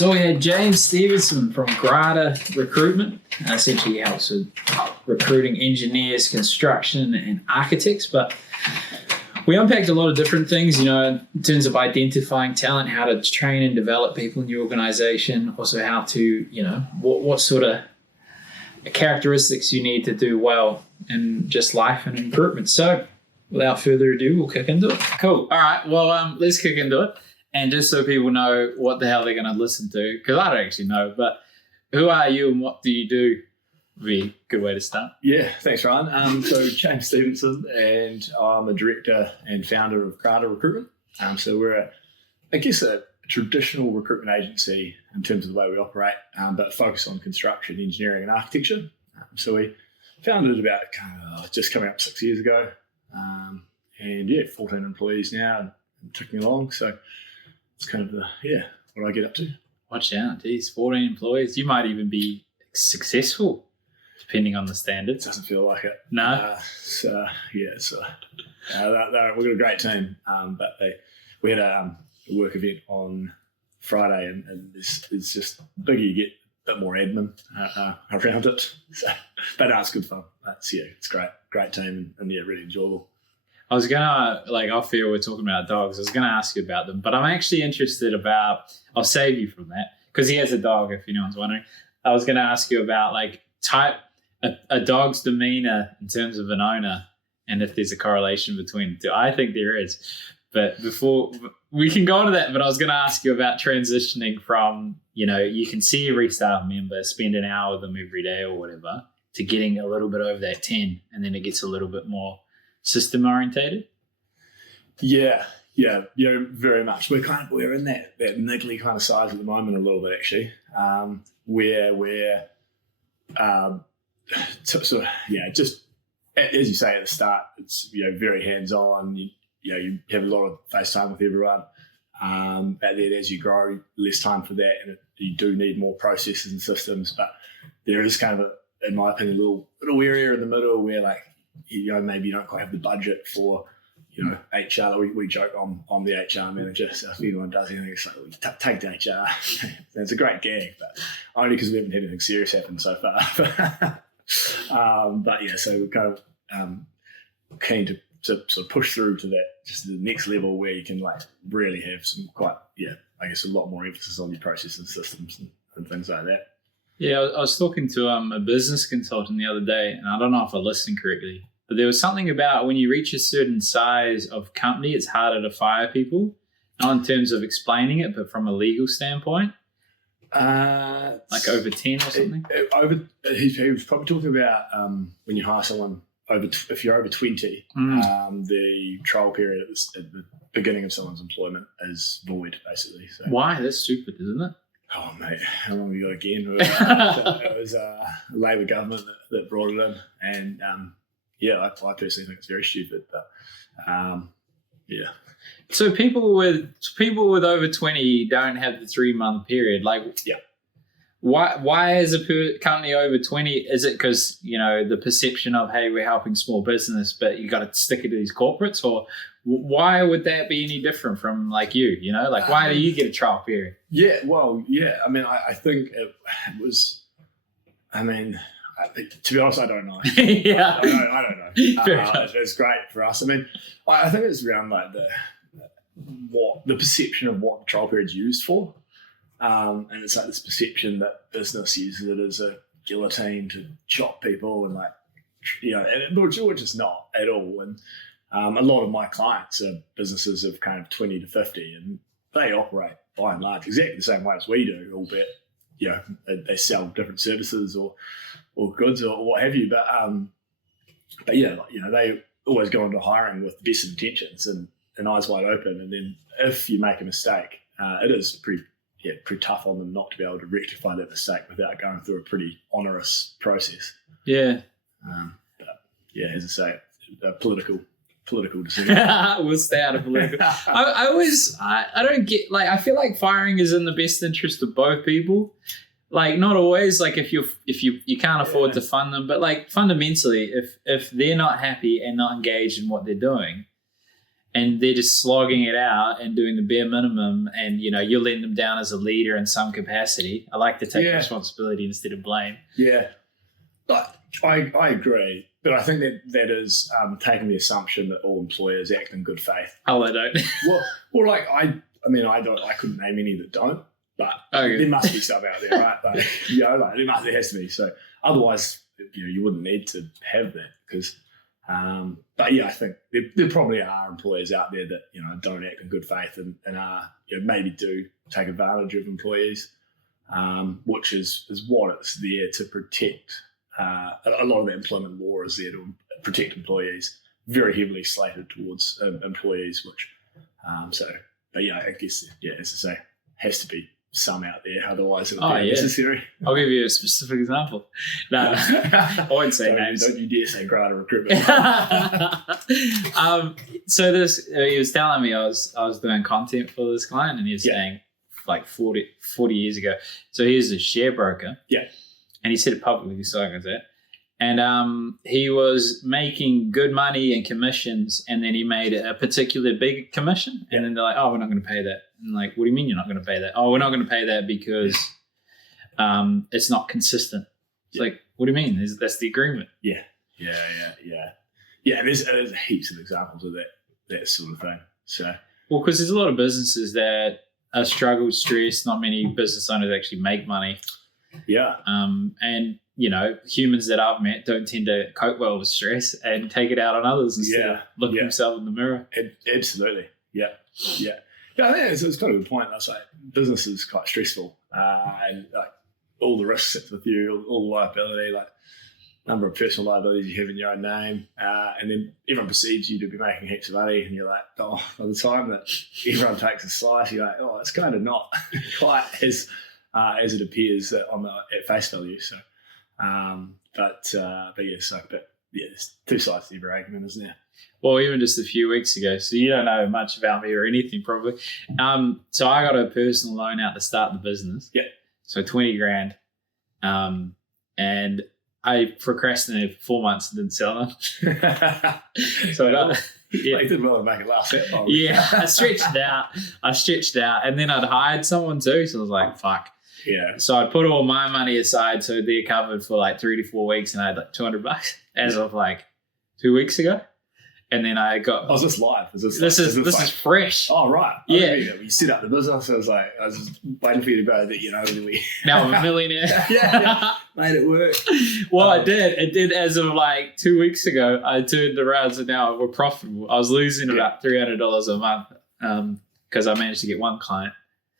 So we had James Stevenson from Grada Recruitment. Essentially, he helps with recruiting engineers, construction, and architects. But we unpacked a lot of different things, in terms of identifying talent, how to train and develop people in your organization, also how to, what sort of characteristics you need to do well in just life and recruitment. So without further ado, we'll kick into it. Cool. All right. Well, let's kick into it. And just so people know what the hell they're going to listen to, because I don't actually know, but who are you and what do you do? Would be a good way to start. Yeah, thanks, Ryan. So James Stevenson, and I'm a director and founder of Grada Recruitment. So we're, a traditional recruitment agency in terms of the way we operate, but focus on construction, engineering, and architecture. So we founded about just coming up 6 years ago, and 14 employees now and ticking along. So it's kind of what I get up to. Watch out, geez, 14 employees. You might even be successful, depending on the standards. Doesn't feel like it. No. We've got a great team, but we had a work event on Friday, and it's just the bigger you get, a bit more admin around it. So, but it's good fun. It's great team, and really enjoyable. I was gonna, off here, we're talking about dogs. I was gonna ask you about them, but I'm actually interested about. I'll save you from that because he has a dog. If anyone's wondering, I was gonna ask you about a dog's demeanor in terms of an owner, and if there's a correlation between the two. I think there is, but before we can go on to that, but I was going to ask you about transitioning from, you can see every staff member, spend an hour with them every day or whatever, to getting a little bit over that 10, and then it gets a little bit more system orientated. Yeah, very much. We're in that niggly kind of size at the moment a little bit, actually, where we're just as you say at the start, it's very hands-on. You have a lot of face time with everyone, but then as you grow, less time for that, and you do need more processes and systems. But there is kind of in my opinion, a little area in the middle where maybe you don't quite have the budget for HR. We joke I'm the HR manager, so if anyone does anything, it's like take the HR. It's a great gag, but only because we haven't had anything serious happen so far. So we're kind of keen to sort of push through to that, just the next level where you can really have some a lot more emphasis on your processes and systems and things like that. Yeah, I was talking to a business consultant the other day, and I don't know if I listened correctly, but there was something about when you reach a certain size of company, it's harder to fire people, not in terms of explaining it, but from a legal standpoint. Over 10 or something? He was probably talking about when you hire someone, if you're over 20, the trial period at the beginning of someone's employment is void, basically. So. Why? That's stupid, isn't it? Oh, mate, how long have you got again? It was a Labour government that brought it in. And, I personally think it's very stupid. But, So people with over 20 don't have the 3-month period. Why is a company over 20? Is it because, the perception of, hey, we're helping small business, but you got to stick it to these corporates? Or why would that be any different from why do you get a trial period? I mean, I think it was, to be honest, I don't know. Yeah. I don't know. It's great for us. I mean, I think it's around the perception of what the trial period's used for. And it's this perception that business uses it as a guillotine to chop people which is not at all. And a lot of my clients are businesses of kind of 20 to 50, and they operate by and large exactly the same way as we do, albeit, they sell different services or goods or what have you. But they always go into hiring with the best of intentions and eyes wide open. And then if you make a mistake, it is pretty tough on them not to be able to rectify that mistake without going through a pretty onerous process. Yeah. As I say, a political decision. We'll stay out of political. I don't get, I feel like firing is in the best interest of both people. Not always, if you can't afford to fund them, but fundamentally, if they're not happy and not engaged in what they're doing, and they're just slogging it out and doing the bare minimum, and you're letting them down as a leader in some capacity. I like to take responsibility instead of blame. Yeah, I agree, but I think that is taking the assumption that all employers act in good faith. Oh, they don't. well, like I couldn't name any that don't, but there must be some out there, right? But, there has to be. So otherwise, you wouldn't need to have that because. But yeah, I think there probably are employers out there that don't act in good faith and are maybe do take advantage of employees, which is what it's there to protect. A lot of the employment law is there to protect employees, very heavily slated towards employees. But yeah, I guess as I say, has to be some out there, otherwise it'll be necessary. I'll give you a specific example. No, I won't say names. Don't you dare say Grada Recruitment. So he was telling me I was doing content for this client, and he was saying like 40 years ago. So he was a share broker. Yeah. And he said it publicly, so I can say it. And he was making good money in commissions, and then he made a particular big commission, and then they're like, "Oh, we're not going to pay that." And like, what do you mean you're not going to pay that? Oh, we're not going to pay that because it's not consistent. It's like, what do you mean? That's the agreement. Yeah. There's heaps of examples of that sort of thing. So, well, because there's a lot of businesses that are struggle, stress. Not many business owners actually make money. Yeah. And humans that I've met don't tend to cope well with stress and take it out on others instead of looking themselves in the mirror. Absolutely. Yeah. I think it's got a good point. I was like, business is quite stressful, and like all the risks sit with you, all the liability, like number of personal liabilities you have in your own name, and then everyone perceives you to be making heaps of money, and you're like, oh, by the time that everyone takes a slice, you're like, oh, it's kind of not quite as it appears at face value. So, there's two sides to every argument, isn't there? Well, even just a few weeks ago, so you don't know much about me or anything probably. So I got a personal loan out to start the business. Yeah. So 20 grand. And I procrastinated for 4 months and didn't sell them. So you did well to make it last that long. Yeah, I stretched out. And then I'd hired someone too. So I was like, fuck. Yeah. So I'd put all my money aside so they're covered for like 3 to 4 weeks, and I had like $200 as of like 2 weeks ago. And then I got. Oh, is this live? This is fresh. Oh, right. Yeah. You set up the business. I was just waiting for you to go that, Now I'm a millionaire. yeah. Made it work. Well, I did. It did as of like 2 weeks ago. I turned around, so now we're profitable. I was losing about $300 a month because I managed to get one client.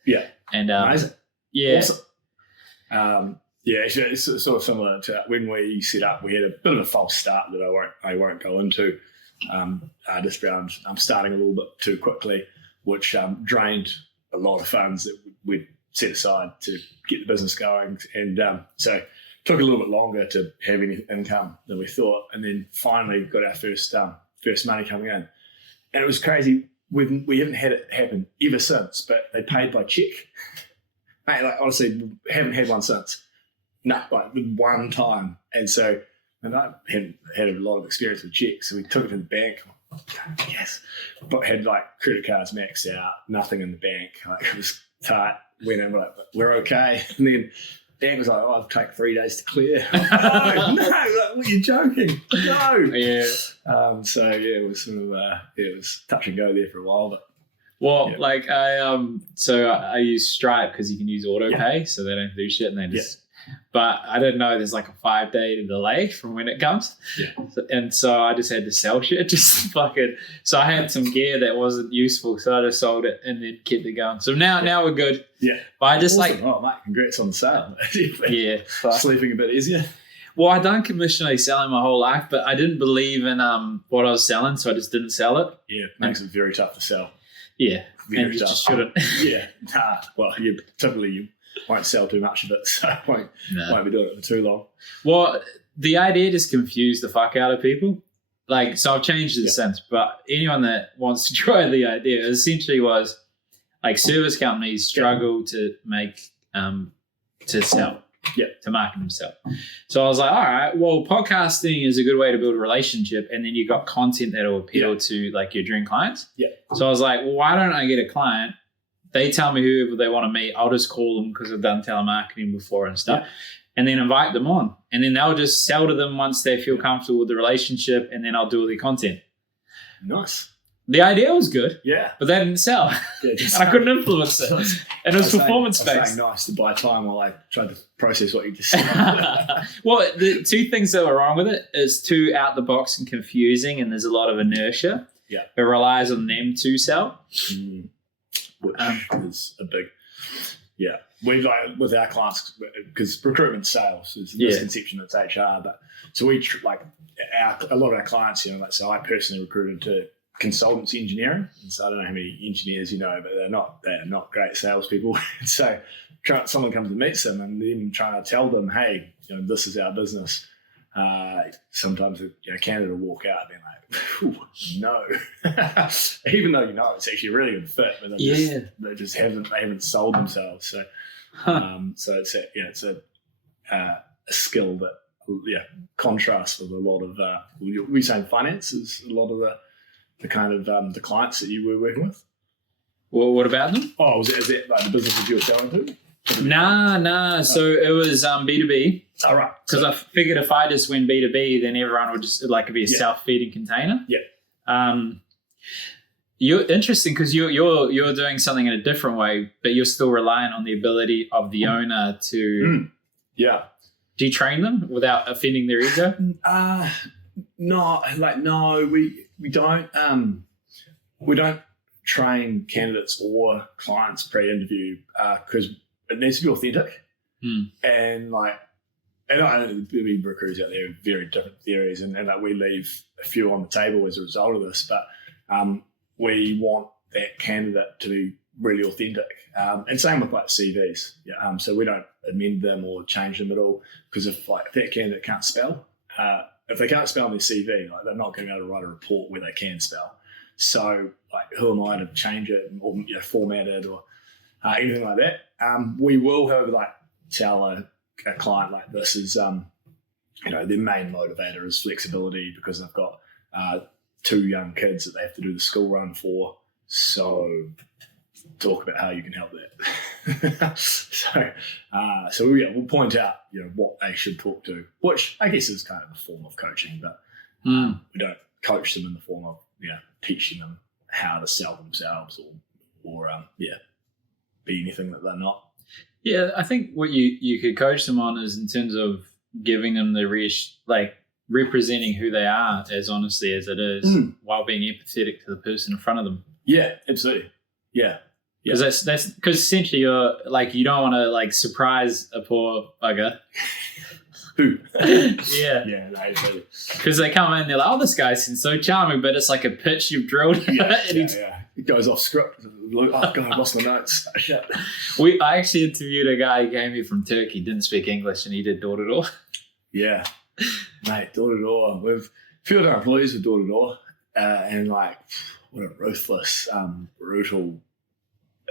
Yeah. And amazing. Yeah. Awesome. It's sort of similar to when we set up. We had a bit of a false start that I won't go into. Just around starting a little bit too quickly, which drained a lot of funds that we'd set aside to get the business going, and so it took a little bit longer to have any income than we thought, and then finally got our first money coming in, and it was crazy. We haven't had it happen ever since, but they paid by check. Mate, like honestly, haven't had one since. No, like one time, and so. And I had a lot of experience with checks, so we took it to the bank. Yes, but had like credit cards maxed out, nothing in the bank. Like it was tight. Went in, we're okay. And then bank was like, "Oh, it'll take 3 days to clear." No, like, what are you joking? No. Yeah. It was sort of it was touch and go there for a while, but. Well, like I use Stripe because you can use auto pay, so they don't do shit, and they just. But I didn't know there's like a 5-day delay from when it comes. Yeah. And so I just had to sell shit. So I had some gear that wasn't useful. So I just sold it and then kept it going. So now we're good. Yeah. But I just awesome. Oh, mate, congrats on the sale. Yeah. Sleeping a bit easier. Well, I done commissionally selling my whole life, but I didn't believe in what I was selling. So I just didn't sell it. Yeah. Makes it very tough to sell. Yeah. Very and you tough. just shouldn't. Yeah. Well, typically you won't sell too much of it, so won't be doing it for too long. Well, the idea just confused the fuck out of people. Like, so I've changed it since, but anyone that wants to try the idea, essentially was like service companies struggle to make, to sell. to market himself. So I was like, all right, well, podcasting is a good way to build a relationship, and then you've got content that will appeal to like your dream clients. Yeah. So I was like, well, why don't I get a client? They tell me whoever they want to meet. I'll just call them because I've done telemarketing before and stuff, and then invite them on, and then they'll just sell to them once they feel comfortable with the relationship, and then I'll do all the content. Nice. The idea was good, but they didn't sell. Yeah, I couldn't influence it. And it was performance-based. I was saying nice to buy time while I tried to process what you just said. Well, the two things that were wrong with it is too out the box and confusing, and there's a lot of inertia. Yeah. It relies on them to sell. Which is a big, we like with our clients, because recruitment sales is the misconception it's HR, but so we a lot of our clients, like, so I personally recruited to consultancy engineering, and so I don't know how many engineers but they're not great salespeople. So someone comes and meets them, and then trying to tell them, hey, this is our business. Sometimes a candidate will walk out being like, no, even though it's actually a really good fit, but they just haven't sold themselves. So so it's a skill that contrasts with a lot of we say finance is a lot of the kind of the clients that you were working with. Well, what about them? Oh, is that like the businesses you were selling to? Nah. So it was B2B. All right. Because I figured if I just went B2B, then everyone would just be a self-feeding container. Yeah. You're interesting because you're doing something in a different way, but you're still relying on the ability of the owner to. Yeah. Do you train them without offending their ego? No, we don't. We don't train candidates or clients pre-interview because it needs to be authentic. And I know the recruiters out there have very different theories, and we leave a few on the table as a result of this. But we want that candidate to be really authentic, and same with CVs. So we don't amend them or change them at all, because if that candidate can't spell, if they can't spell on their CV, they're not going to be able to write a report where they can spell. So who am I to change it or format it or anything like that? We will, however, tell a client this is their main motivator is flexibility, because they've got 2 young kids that they have to do the school run for. So talk about how you can help that. So we'll point out what they should talk to, which I guess is kind of a form of coaching, but we don't coach them in the form of teaching them how to sell themselves or be anything that they're not. Yeah, I think what you could coach them on is in terms of giving them the representing who they are as honestly as it is, while being empathetic to the person in front of them. Yeah, absolutely. Yeah. Because that's because essentially you're you don't want to surprise a poor bugger. Who? Yeah. Yeah, no, absolutely. Because they come in, they're like, oh, this guy seems so charming, but it's like a pitch you've drilled. It goes off script. Oh, God, I lost my notes. Shit. I actually interviewed a guy who came here from Turkey, didn't speak English, and he did door-to-door. Yeah. Mate, door-to-door. We've a few of our employees with door-to-door, and what a ruthless, brutal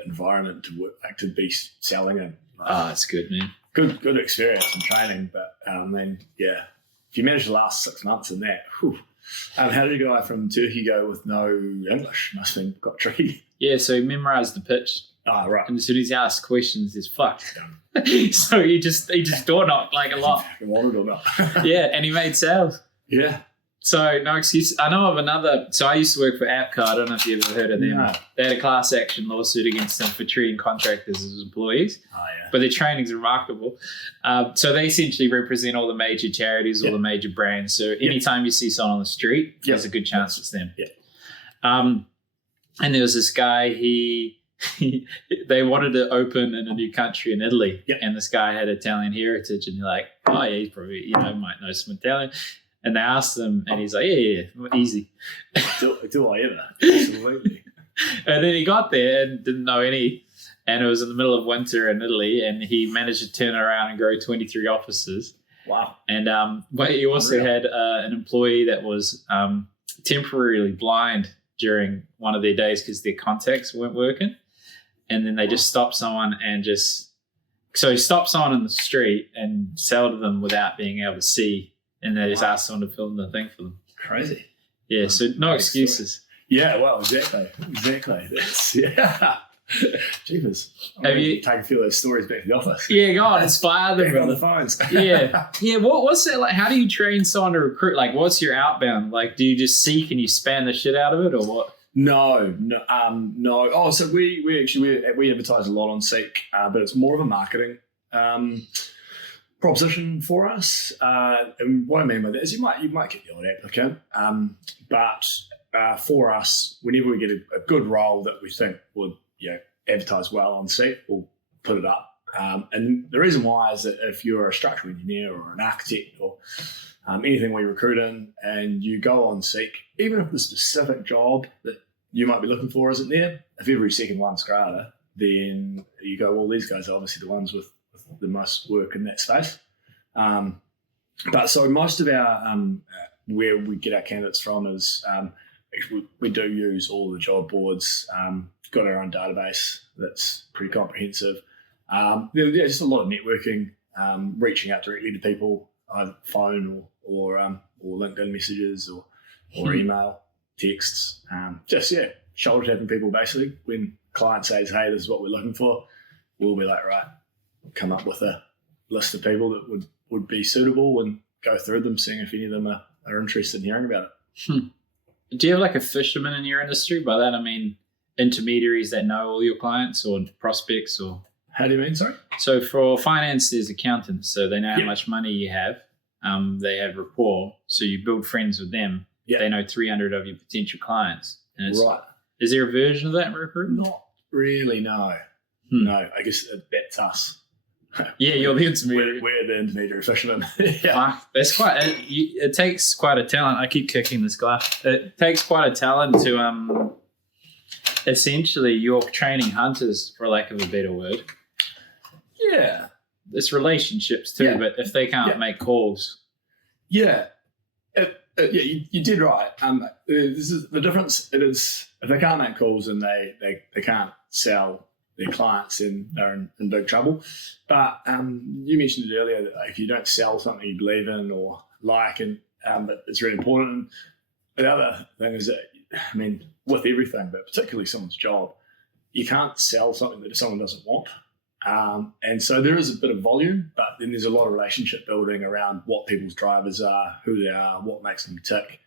environment to work, to be selling in. It's good, man. Good experience and training, but if you manage to last 6 months in that, how did a guy from Turkey go with no English? Must have been quite tricky. Yeah, so he memorized the pitch. Right. And as soon as he asked questions, he's fucked. So he just door knocked a lot. Wanted or not. Yeah, and he made sales. Yeah. So no excuse. I know of another. So I used to work for APCO. I don't know if you've ever heard of them. No. They had a class action lawsuit against them for treating contractors as employees. Oh yeah. But their training's remarkable. So they essentially represent all the major charities, all the major brands. So anytime you see someone on the street, there's a good chance it's them. Yeah. And there was this guy. They wanted to open in a new country in Italy, and this guy had Italian heritage, and they're like, oh yeah, he's probably might know some Italian. And they asked him, and he's like, yeah, easy. Do I ever? Absolutely. And then he got there and didn't know any, and it was in the middle of winter in Italy, and he managed to turn around and grow 23 offices. Wow. And but he also had an employee that was temporarily blind during one of their days because their contacts weren't working. And then they just stopped someone and just So stop someone in the street and sell to them without being able to see, and they just ask someone to film the thing for them. Crazy. Yeah, so no excuses. Yeah, well, exactly. That's, yeah. Jeepers. Have you take a few of those stories back to the office? Yeah, go on, inspire them. Back on the phones. Yeah. What's that like? How do you train someone to recruit? Like, what's your outbound? Like, do you just seek and you spam the shit out of it, or what? No. Oh, so we advertise a lot on Seek, but it's more of a marketing proposition for us. And what I mean by that is you might get the odd applicant, but for us, whenever we get a good role that we think would advertise well on Seek, we'll put it up. And the reason why is that if you're a structural engineer or an architect or anything we recruit in, and you go on Seek, even if the specific job that you might be looking for isn't there, if every second one's Grada, then you go, well, these guys are obviously the ones with the most work in that space. But so most of our where we get our candidates from is we do use all the job boards. Got our own database that's pretty comprehensive. There's just a lot of networking, reaching out directly to people, either phone or LinkedIn messages or email, texts. Shoulder tapping people basically. When client says, hey, this is what we're looking for, we'll be like, right, come up with a list of people that would be suitable and go through them, seeing if any of them are interested in hearing about it. Do you have like a fisherman in your industry? By that I mean intermediaries that know all your clients or prospects, or how do you mean? Sorry. So for finance, there's accountants, so they know how much money you have. They have rapport, so you build friends with them. They know 300 of your potential clients. And right. Is there a version of that in recruitment? Not really. No. No. I guess that's us. Yeah, you're the intermediary. We're the intermediary fishermen. That's it takes quite a talent. I keep kicking this glass. It takes quite a talent to essentially you're training hunters, for lack of a better word. Yeah. It's relationships too, but if they can't make calls. Yeah. You did right. This is the difference. It is if they can't make calls and they can't sell their clients, and they're in big trouble. But you mentioned it earlier that if you don't sell something you believe in or like, and but it's really important. And the other thing is that, I mean, with everything, but particularly someone's job, you can't sell something that someone doesn't want. And so there is a bit of volume, but then there's a lot of relationship building around what people's drivers are, who they are, what makes them tick,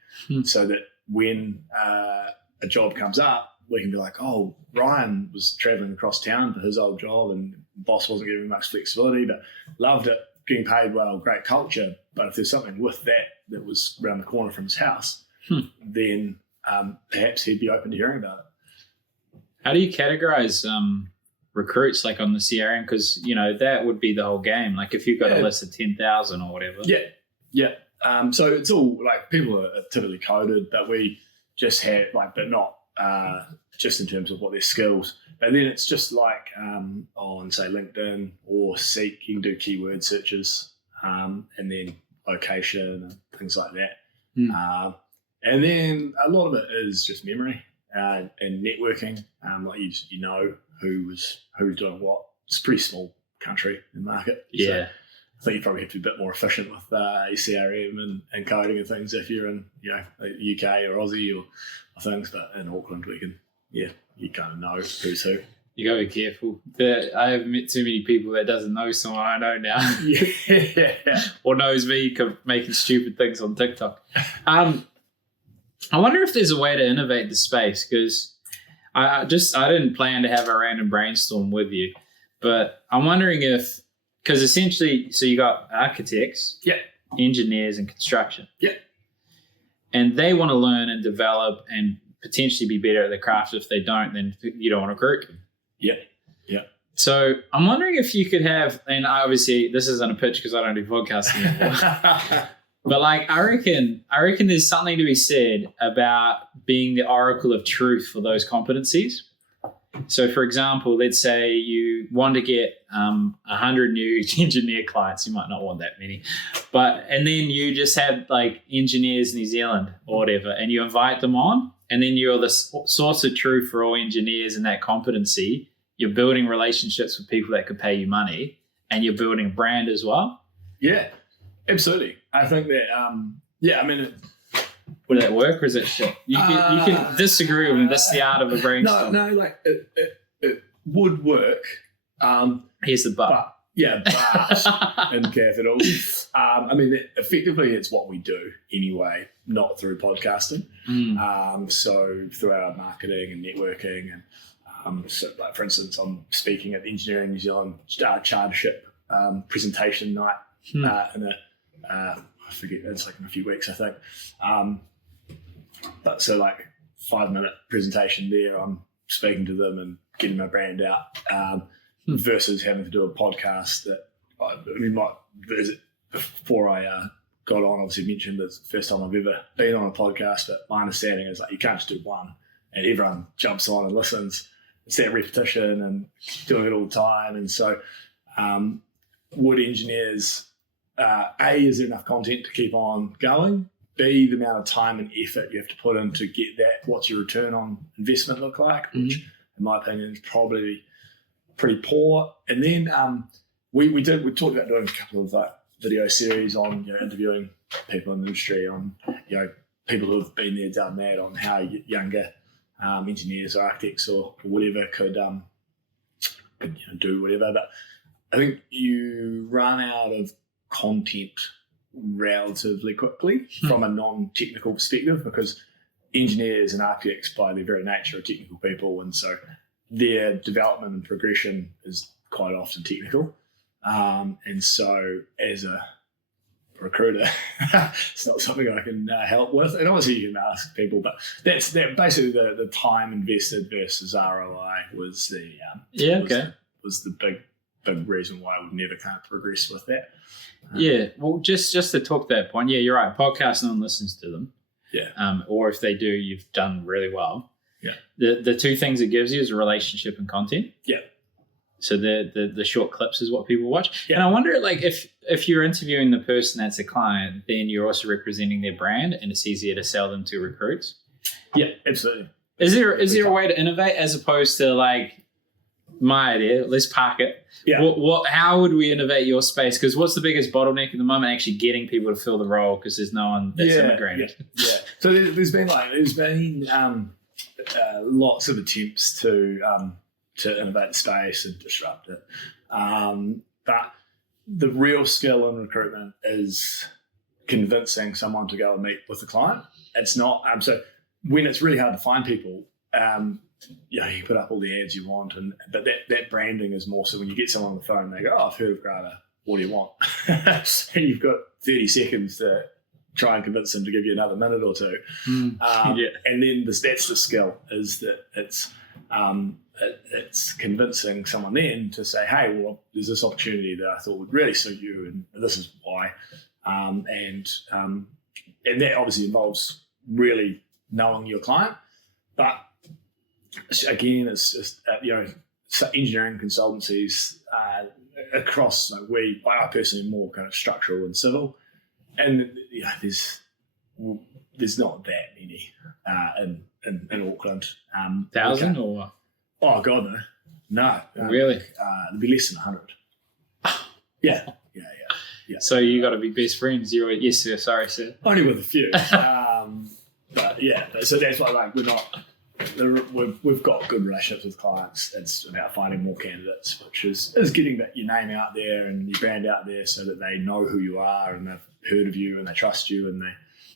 so that when a job comes up, we can be like, oh, Ryan was traveling across town for his old job and the boss wasn't giving much flexibility, but loved it, getting paid well, great culture. But if there's something with that was around the corner from his house, then perhaps he'd be open to hearing about it. How do you categorize recruits like on the CRM? Because, that would be the whole game. Like if you've got a list of 10,000 or whatever. Yeah. So it's all like people are typically coded, but we just have but not just in terms of what their skills. But then it's just like on say LinkedIn or Seek, you can do keyword searches and then location and things like that. And then a lot of it is just memory and networking. Like you know who's doing what. It's a pretty small country and market. Yeah. So I think you probably have to be a bit more efficient with CRM and coding and things if you're in UK or Aussie or things. But in Auckland, we can you kind of know who's who. You got to be careful. I haven't met too many people that doesn't know someone I know now. Or knows me making stupid things on TikTok. I wonder if there's a way to innovate the space, because I didn't plan to have a random brainstorm with you, but I'm wondering if, because essentially, so you got architects, engineers, and construction, and they want to learn and develop and potentially be better at the craft. If they don't, then you don't want to recruit them. So I'm wondering if you could have, and obviously this isn't a pitch because I don't do podcasting anymore. But I reckon there's something to be said about being the oracle of truth for those competencies. So, for example, let's say you want to get 100 new engineer clients. You might not want that many, and then you just have Engineers New Zealand or whatever, and you invite them on, and then you're the source of truth for all engineers in that competency. You're building relationships with people that could pay you money, and you're building a brand as well? Yeah, absolutely. I think that, Would that work, or is it shit? You can disagree with me. That's the art of a brainstorm. No, like it would work. Here's the but. But in capital. Effectively, it's what we do anyway, not through podcasting. So through our marketing and networking, and so like for instance, I'm speaking at the Engineering New Zealand Chartership presentation night in I forget, it's like in a few weeks, I think. But so like 5-minute presentation there, I'm speaking to them and getting my brand out. Versus having to do a podcast that before I got on, obviously mentioned it's the first time I've ever been on a podcast, but my understanding is like you can't just do one and everyone jumps on and listens. It's that repetition and doing it all the time. And so would engineers, is there enough content to keep on going? B, the amount of time and effort you have to put in to get that, what's your return on investment look like, which in my opinion is probably pretty poor. And then we talked about doing a couple of video series on interviewing people in the industry, on people who have been there, done that, on how younger engineers or architects or whatever could do whatever. But I think you run out of content relatively quickly from a non-technical perspective, because engineers and architects by their very nature are technical people, and so their development and progression is quite often technical. And so as a recruiter, it's not something I can help with. And obviously you can ask people, but that's basically the time invested versus ROI was the big reason why I would never kind of progress with that. Well, just to talk that point, you're right. Podcasts, no one listens to them. Or if they do, you've done really well. The two things it gives you is a relationship and content. So the short clips is what people watch. And I wonder, like, if you're interviewing the person that's a client, then you're also representing their brand, and it's easier to sell them to recruits. Yeah, absolutely. Is there a way to innovate as opposed to like my idea? Let's park it. How would we innovate your space? Because what's the biggest bottleneck at the moment? Actually getting people to fill the role, because there's no one that's immigrated. So there's been lots of attempts to innovate the space and disrupt it. But the real skill in recruitment is convincing someone to go and meet with the client. It's not so when it's really hard to find people, you put up all the ads you want, but that branding is more so when you get someone on the phone and they go, I've heard of Grada, what do you want? And you've got 30 seconds to try and convince them to give you another minute or two. And then that's the skill, is that it's convincing someone then to say, hey, well, there's this opportunity that I thought would really suit you, and this is why. And that obviously involves really knowing your client. But again, it's just, engineering consultancies across, I personally am more kind of structural and civil. And there's not that many in Auckland. 1,000 or? Oh God, no. Really? It'd be less than 100. Yeah. So you got to be best friends. Yes, sir. Sorry, sir. Only with a few. But yeah, so that's why we're not. We've got good relationships with clients. It's about finding more candidates, which is getting your name out there and your brand out there, so that they know who you are and they've heard of you and they trust you and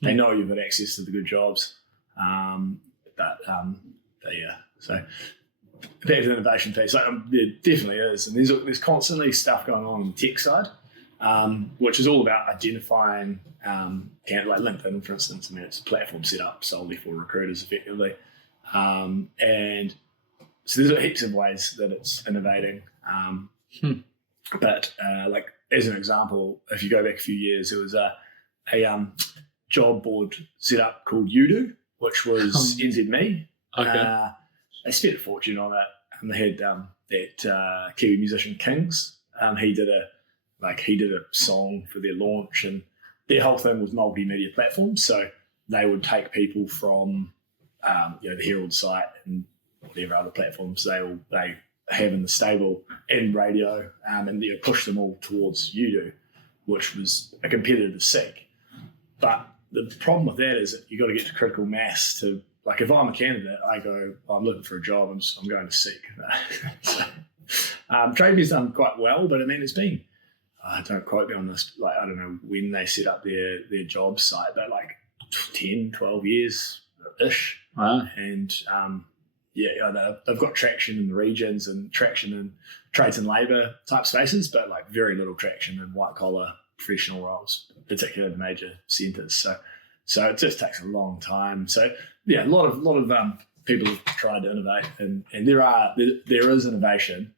they know you've got access to the good jobs. So back to the innovation piece, there definitely is, and there's constantly stuff going on the tech side, which is all about identifying, like LinkedIn, for instance. It's a platform set up solely for recruiters, effectively. And so there's heaps of ways that it's innovating. But like as an example, if you go back a few years, there was a job board set up called Udo, which was NZME. Okay. They spent a fortune on it, and they had that Kiwi musician Kings. He did a song for their launch, and their whole thing was multimedia platforms. So they would take people from the Herald site and whatever other platforms they have in the stable and radio, and push them all towards you, which was a competitor to seek. But the problem with that is that you got to get to critical mass to, like, if I'm a candidate, I go, I'm looking for a job, I'm going to seek. So, Tradebeer's done quite well, but I mean, it's been, don't quote me on this, like, I don't know when they set up their job site, but like 10, 12 years-ish. Wow. And they've got traction in the regions and traction in trades and labour type spaces, but like very little traction in white collar professional roles, particularly in the major centres. So it just takes a long time. So yeah, a lot of people have tried to innovate, and there is innovation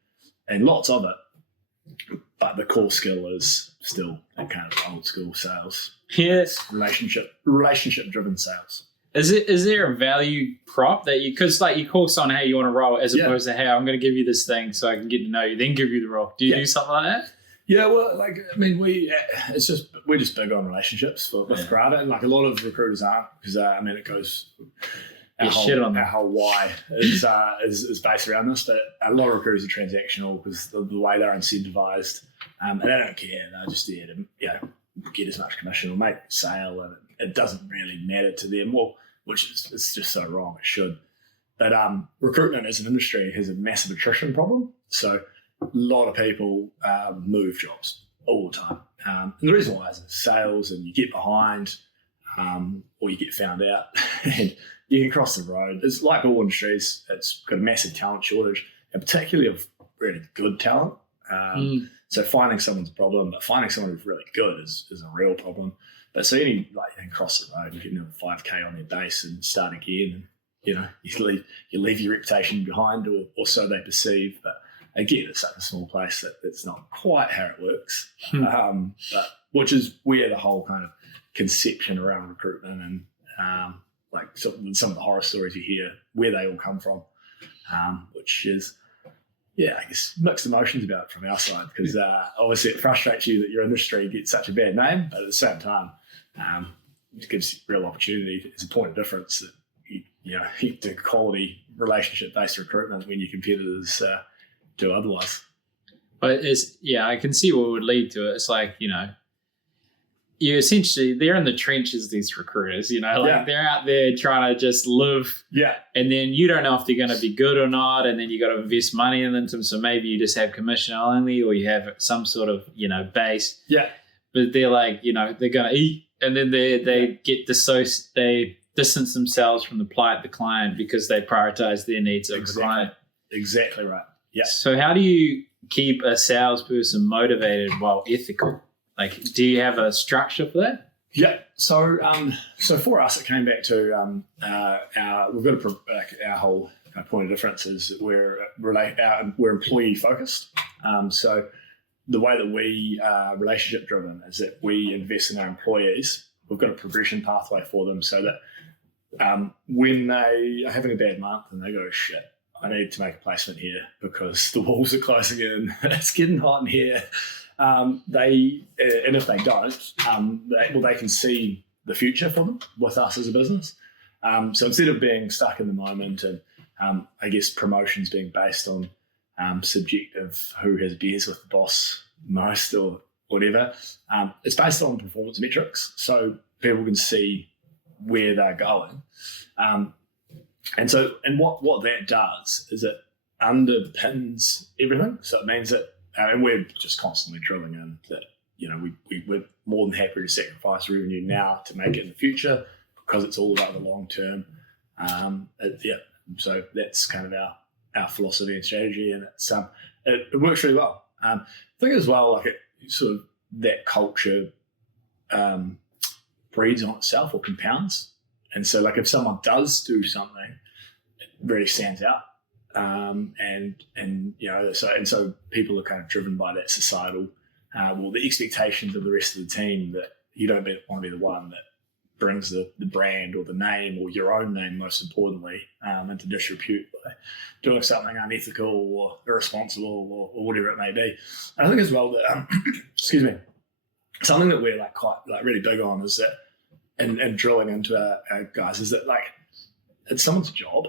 and lots of it, but the core skill is still that kind of old school sales. Yes. Relationship driven sales. Is there a value prop that you, because like you call someone, hey, you want a role, as opposed to, hey, I'm going to give you this thing so I can get to know you, then give you the role. Do you do something like that? Yeah, well, like, I mean, we're just big on relationships with Grada, and like a lot of recruiters aren't, because I mean, it goes, our whole why is based around this, but a lot of recruiters are transactional because the way they're incentivized, and they don't care. They're just there to get as much commission or make a sale, and it doesn't really matter to them. Well, which is just so wrong. It should. But recruitment as an industry has a massive attrition problem. So a lot of people move jobs all the time. And the reason why is sales, and you get behind or you get found out and you can cross the road. It's like all industries. It's got a massive talent shortage, and particularly of really good talent. So finding someone's a problem, but finding someone who's really good is a real problem. But so you can cross the road, you can do a 5K on their base and start again, and you leave your reputation behind, or so they perceive. But again, it's such a small place that it's not quite how it works. But which is where the whole kind of conception around recruitment and like some of the horror stories you hear, where they all come from, which is, I guess, mixed emotions about it from our side, because obviously it frustrates you that your industry gets such a bad name, but at the same time, it gives real opportunity. It's a point of difference that you do quality relationship-based recruitment when your competitors do otherwise. But I can see what would lead to it. It's like, you essentially, they're in the trenches, these recruiters, they're out there trying to just live. Yeah. And then you don't know if they're going to be good or not. And then you got to invest money in them. So maybe you just have commission only, or you have some sort of, base. Yeah. But they're like, they're going to eat. And then they distance themselves from the client because they prioritize their needs over the client. Exactly right. Yeah. So how do you keep a salesperson motivated while ethical? Like, do you have a structure for that? Yeah. So for us, it came back to our whole point of difference is we're employee focused. So the way that we are relationship driven is that we invest in our employees. We've got a progression pathway for them, so that when they are having a bad month and they go, shit, I need to make a placement here because the walls are closing in, it's getting hot in here. And if they don't, they can see the future for them with us as a business. So instead of being stuck in the moment and I guess promotions being based on subjective who has beers with the boss most or whatever, it's based on performance metrics, so people can see where they're going. And what that does is it underpins everything. So it means that, and we're just constantly drilling in that, we're more than happy to sacrifice revenue now to make it in the future because it's all about the long term. So that's kind of our philosophy and strategy, and it works really well. I think as well, like that culture breeds on itself or compounds. And so like if someone does do something, it really stands out. So people are kind of driven by that societal, the expectations of the rest of the team that you don't want to be the one that brings the brand or the name or your own name, most importantly, into disrepute by doing something unethical or irresponsible or whatever it may be. And I think as well that, excuse me, something that we're really big on is that, and drilling into our guys, is that like it's someone's job.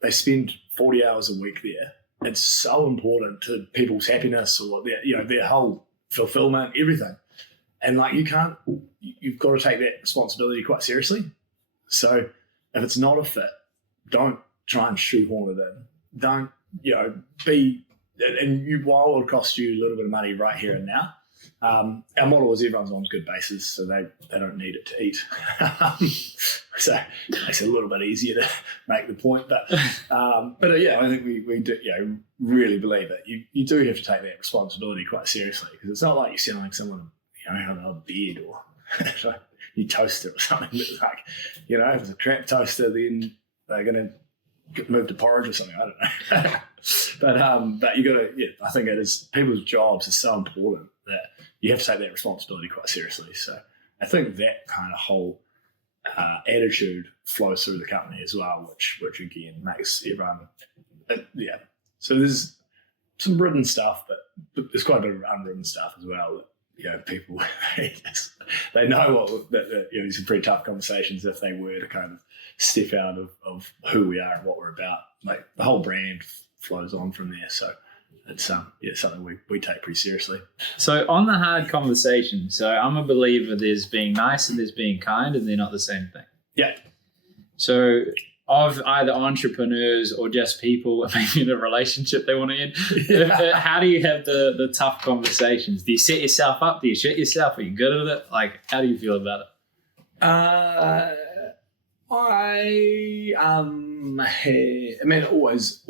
They spend 40 hours a week there. it's so important to people's happiness or their whole fulfillment, everything. And like you've got to take that responsibility quite seriously. So if it's not a fit, don't try and shoehorn it in. Don't, while it'll cost you a little bit of money right here and now, our model is everyone's on good basis, so they don't need it to eat. So it makes it a little bit easier to make the point. But I think we do really believe that you do have to take that responsibility quite seriously, because it's not like you're selling someone an old bed or you toast it or something. It's like, if it's a crap toaster, then they're going to move to porridge or something. I don't know. But you got to, I think it is, people's jobs are so important that you have to take that responsibility quite seriously. So I think that kind of whole attitude flows through the company as well, which again makes everyone, So there's some written stuff, but there's quite a bit of unwritten stuff as well. People, they know these are pretty tough conversations if they were to kind of step out of who we are and what we're about. Like the whole brand flows on from there. So it's something we take pretty seriously. So on the hard conversation, so I'm a believer there's being nice and there's being kind, and they're not the same thing. Yeah. So of either entrepreneurs or just people maybe in a relationship they want to end, how do you have the tough conversations? Do you set yourself up? Do you shit yourself? Are you good at it? Like, how do you feel about it?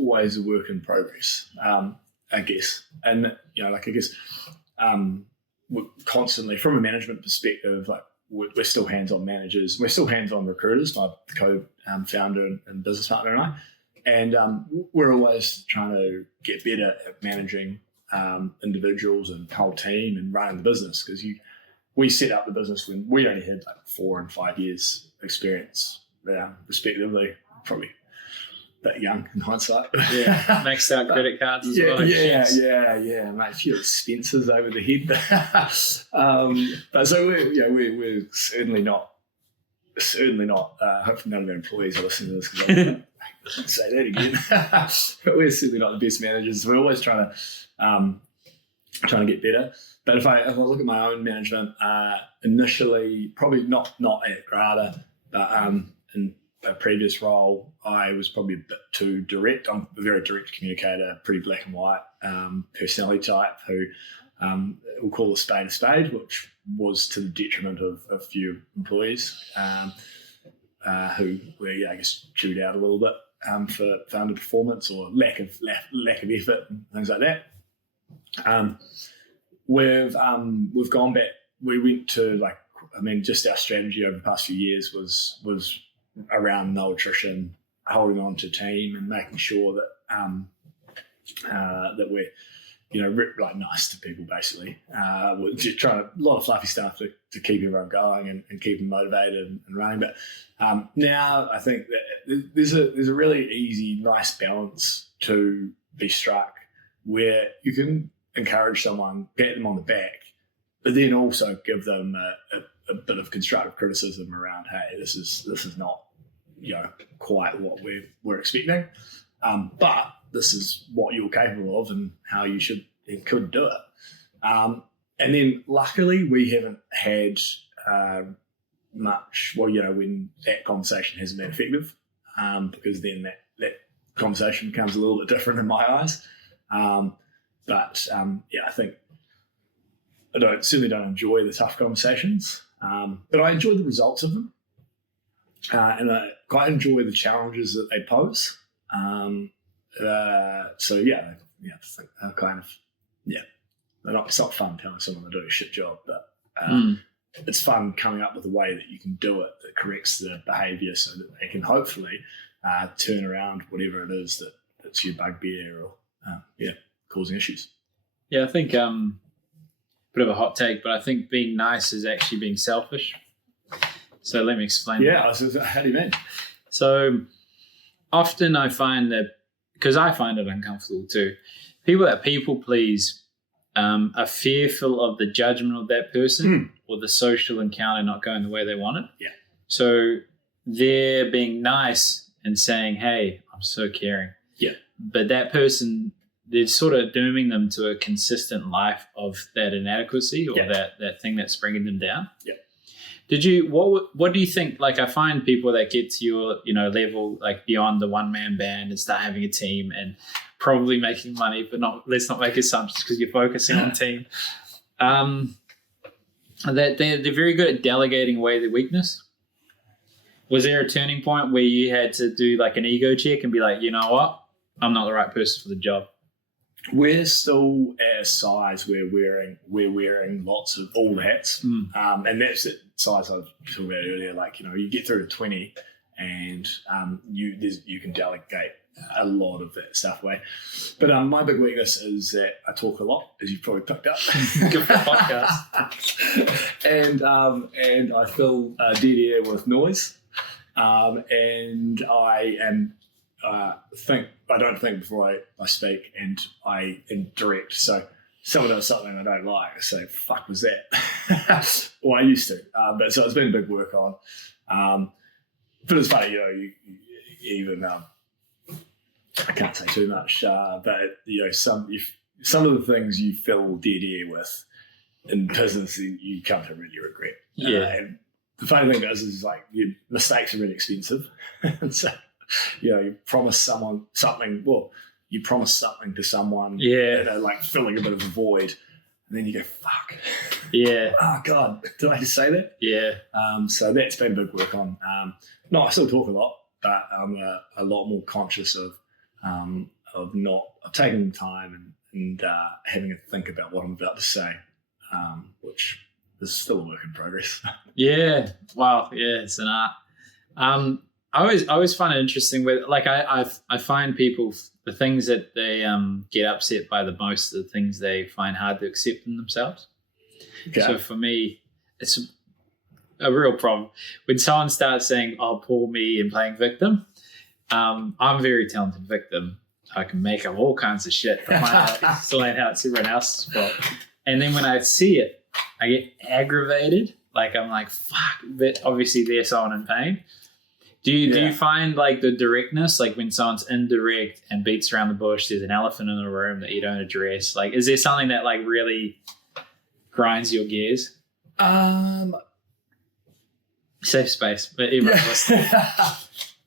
Always a work in progress, I guess. And, we're constantly, from a management perspective, like we're still hands-on managers. We're still hands-on recruiters, my co-founder and business partner and I. And we're always trying to get better at managing individuals and whole team and running the business, because we set up the business when we only had like 4 and 5 years experience, respectively, probably that young in hindsight. Yeah, maxed out credit cards as well. Yeah, mate, a few expenses over the head. But so we're certainly not. Hopefully, none of our employees are listening to this, because I won't say that again. But we're certainly not the best managers. We're always trying to get better. But if I look at my own management, initially probably not at Grada, but in a previous role, I was probably a bit too direct. I'm a very direct communicator, pretty black and white personality type who will call a spade, which was to the detriment of a few employees who were, I guess, chewed out a little bit for underperformance or lack of effort and things like that. We've gone back. We went to just our strategy over the past few years was around no attrition, holding on to team, and making sure that that we're nice to people, basically. We're just trying a lot of fluffy stuff to keep everyone going and keep them motivated and running. But now I think that there's a really easy, nice balance to be struck where you can encourage someone, pat them on the back, but then also give them a bit of constructive criticism around, hey, this is not quite what we're expecting, but this is what you're capable of and how you should and could do it. And then luckily we haven't had much, when that conversation hasn't been effective, because then that conversation becomes a little bit different in my eyes. I think I certainly don't enjoy the tough conversations, but I enjoy the results of them, and I quite enjoy the challenges that they pose. It's not fun telling someone to do a shit job, but it's fun coming up with a way that you can do it that corrects the behaviour so that they can hopefully turn around whatever it is that's your bugbear or causing issues. Yeah, I think bit of a hot take, but I think being nice is actually being selfish. So let me explain. Yeah, so how do you mean? So often I find that, because I find it uncomfortable too, people that people please are fearful of the judgment of that person or the social encounter not going the way they want it. Yeah. So they're being nice and saying, hey, I'm so caring. Yeah. But that person they're sort of dooming them to a consistent life of that inadequacy or that thing that's bringing them down. Yeah. Did you what do you think? Like, I find people that get to your level, like beyond the one man band and start having a team and probably making money, but let's not make assumptions because you're focusing on team. That they're very good at delegating away their weakness. Was there a turning point where you had to do like an ego check and be like, you know what, I'm not the right person for the job? We're still at a size where we're wearing lots of all the hats, and that's the size I was talking about earlier. Like, you get through to 20, and you can delegate a lot of that stuff away. But my big weakness is that I talk a lot, as you've probably picked up. Good for a podcast. and I fill dead air with noise, and I am. I don't think before I speak, and I indirect. So someone does something I don't like, I say, "Fuck was that?" Well, I used to, but so it's been a big work on. But it's funny, you even I can't say too much, but some of the things you fill dead air with in business, you come to really regret. Yeah. And the funny thing is like your mistakes are really expensive, and so. You promise someone something. Well, you promise something to someone. Yeah. Like filling a bit of a void, and then you go, "Fuck." Yeah. Oh God, did I just say that? Yeah. So that's been big work on. No, I still talk a lot, but I'm a lot more conscious of taking the time and having a think about what I'm about to say, which is still a work in progress. Yeah. Wow. Yeah, it's an art. I always find it interesting with, like, I find people, the things that they get upset by the most are the things they find hard to accept in themselves. Okay. So for me, it's a real problem when someone starts saying, "Oh, poor me," and playing victim. I'm a very talented victim. I can make up all kinds of shit to find out, still ain't how it's everyone else's fault. And then when I see it, I get aggravated. Like, I'm like, "Fuck!" But obviously, they're someone in pain. Do you find like the directness, like when someone's indirect and beats around the bush, there's an elephant in the room that you don't address? Like, is there something that like really grinds your gears? Safe space, but everyone's listening.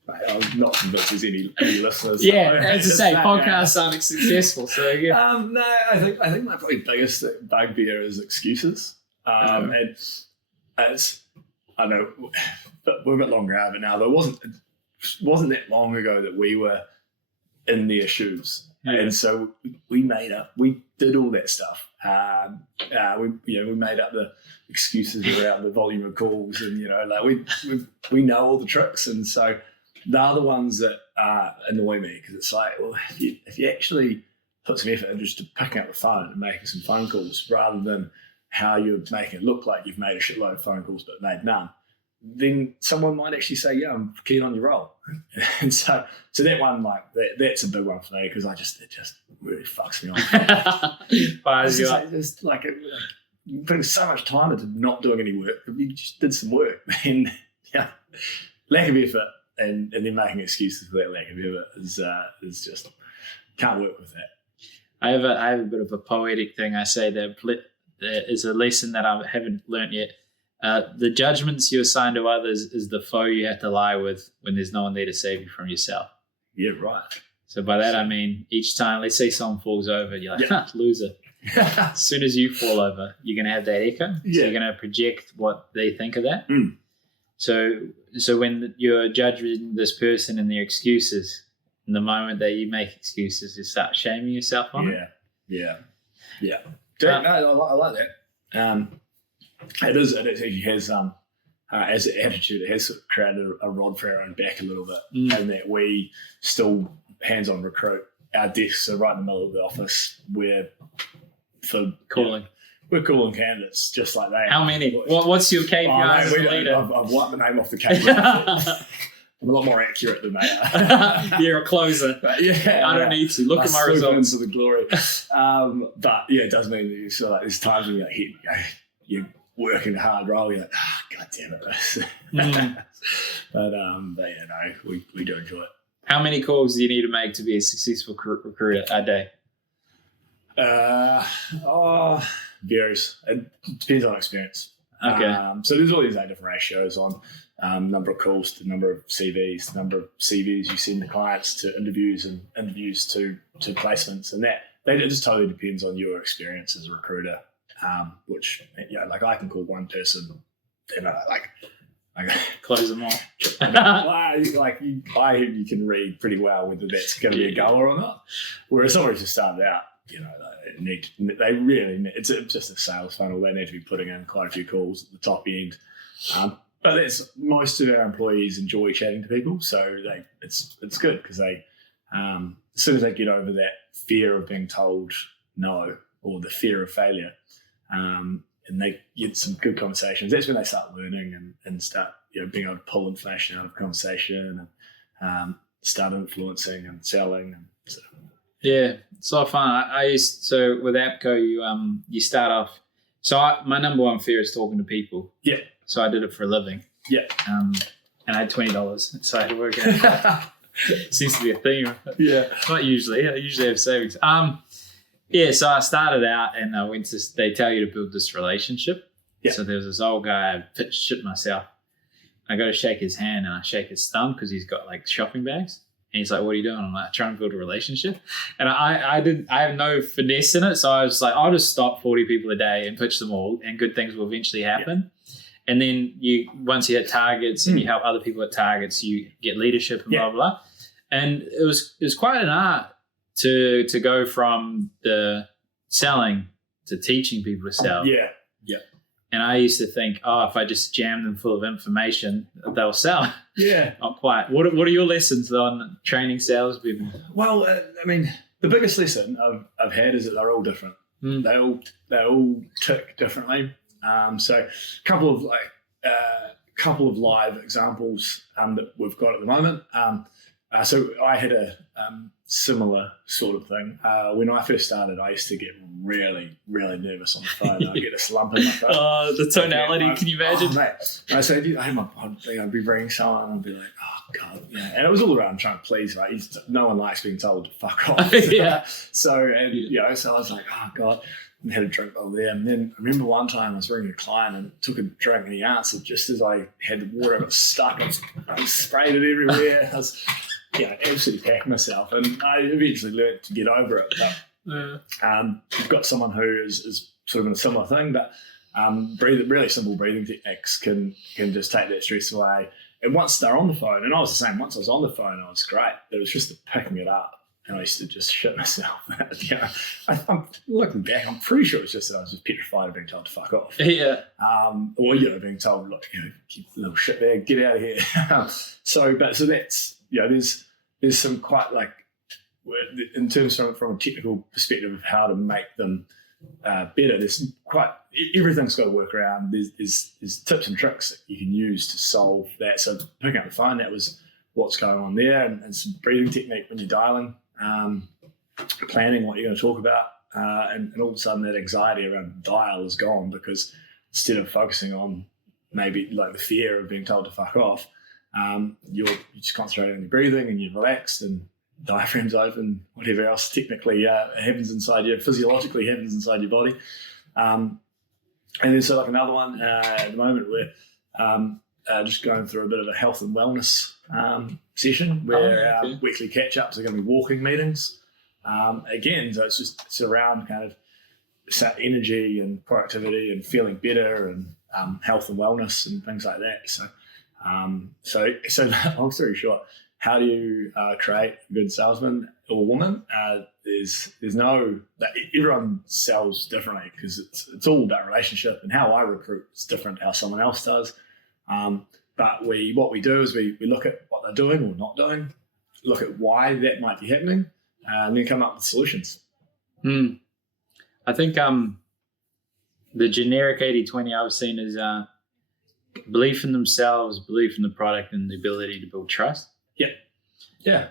I'm not convinced there's any listeners. Yeah, as I say, podcasts aren't successful. So yeah. No, I think my probably biggest bugbear is excuses. And it's, I know, but we're a bit longer out of it now. But it wasn't that long ago that we were in their shoes, and so we did all that stuff. We made up the excuses around the volume of calls, and like we know all the tricks, and so they're the ones that annoy me, because it's like, well, if you actually put some effort into just picking up the phone and making some phone calls, rather than how you're making it look like you've made a shitload of phone calls but made none, then someone might actually say, "Yeah, I'm keen on your role." And so that one, like that's a big one for me, because it just really fucks me off. Fires you up. It's like you're putting so much time into not doing any work. You just did some work, and lack of effort, and then making excuses for that lack of effort is just, can't work with that. I have a bit of a poetic thing I say that is a lesson that I haven't learnt yet. The judgments you assign to others is the foe you have to lie with when there's no one there to save you from yourself. Yeah, right. So by that I mean, each time, let's say someone falls over, you're like, loser. As soon as you fall over, you're going to have that echo. So you're going to project what they think of that. Mm. So when you're judging this person and their excuses, in the moment that you make excuses, you start shaming yourself on it. Yeah. I like that. It actually has, as an attitude, it has sort of created a rod for our own back a little bit, and that we still hands-on recruit. Our desks are right in the middle of the office. We're calling candidates just like that. How many? What's your KPI as a leader? I've wiped the name off the KPI. I'm a lot more accurate than they are. You're a closer. I don't need to. Look at my results. Into the glory. But it does mean that you sort of like, there's times when you're working hard role, you're like, God damn it. But we do enjoy it. How many calls do you need to make to be a successful recruiter a day? Varies. It depends on experience. Okay. So there's all these different ratios on number of calls to number of CVs, the number of CVs you send the clients to interviews and interviews to placements, and that it just totally depends on your experience as a recruiter. Which like I can call one person, like Close them all. you can read pretty well whether that's going to be a goer or not. Whereas somebody just started out, it's just a sales funnel. They need to be putting in quite a few calls at the top end. But that's most of our employees enjoy chatting to people, so it's good because they as soon as they get over that fear of being told no or the fear of failure, and they get some good conversations, that's when they start learning and start being able to pull information out of conversation and start influencing and selling. And so. Yeah, it's a lot of fun. So with APCO, you start off. So my number one fear is talking to people. Yeah. So I did it for a living. Yeah. And I had $20, so I had to work out. Seems to be a theme. Yeah. Not usually. I usually have savings. So I started out and I went to. They tell you to build this relationship. Yeah. So there was this old guy. I pitched shit myself. I go to shake his hand and I shake his thumb because he's got like shopping bags. And he's like, "What are you doing?" I'm like, "Trying to build a relationship." And I have no finesse in it, so I was like, "I'll just stop 40 people a day and pitch them all, and good things will eventually happen." Yeah. And then once you hit targets and you help other people at targets, you get leadership and blah blah. And it was quite an art to go from the selling to teaching people to sell. Yeah. And I used to think, if I just jam them full of information, they'll sell. Yeah. Not quite. What are your lessons on training salespeople? Well, the biggest lesson I've had is that they're all different. They all tick differently. So a couple of live examples that we've got at the moment. So I had a similar sort of thing. When I first started, I used to get really, really nervous on the phone. I'd get a slump in my throat. The tonality, can you imagine? Oh, mate. I had my pod thing, I'd be ringing someone and I'd be like, oh, God. Yeah. And it was all around trying to please, right? No one likes being told to fuck off. Yeah. So I was like, oh, God. And had a drink over there. And then I remember one time I was ringing a client and took a drink and he answered just as I had the water. I got stuck. I sprayed it everywhere. I was absolutely packed myself. And I eventually learned to get over it. But you've got someone who is sort of in a similar thing, but really simple breathing techniques can just take that stress away. And once they're on the phone, and I was the same, once I was on the phone, I was great. It was just the picking it up. And I used to just shit myself. I'm looking back, I'm pretty sure it's just that I was just petrified of being told to fuck off. Yeah. Or being told, look, keep the little shit bag, get out of here. So that's there's some quite like in terms from a technical perspective of how to make them better. There's everything's got to work around. There's tips and tricks that you can use to solve that. So picking up the phone, that was what's going on there, and some breathing technique when you're dialing. Planning what you're going to talk about, and all of a sudden that anxiety around dial is gone because instead of focusing on maybe like the fear of being told to fuck off, you're just concentrating on your breathing and you're relaxed and diaphragm's open, whatever else technically happens inside you, physiologically happens inside your body. And there's like another one at the moment where just going through a bit of a health and wellness session where our weekly catch-ups are going to be walking meetings. Again, so it's around kind of energy and productivity and feeling better and health and wellness and things like that. So long story short, how do you create a good salesman or woman? There's no, everyone sells differently because it's all about relationship, and how I recruit is different to how someone else does. But what we do is we look at what they're doing or not doing, look at why that might be happening, and then come up with solutions. I think the generic 80-20 I've seen is belief in themselves, belief in the product, and the ability to build trust. Yeah.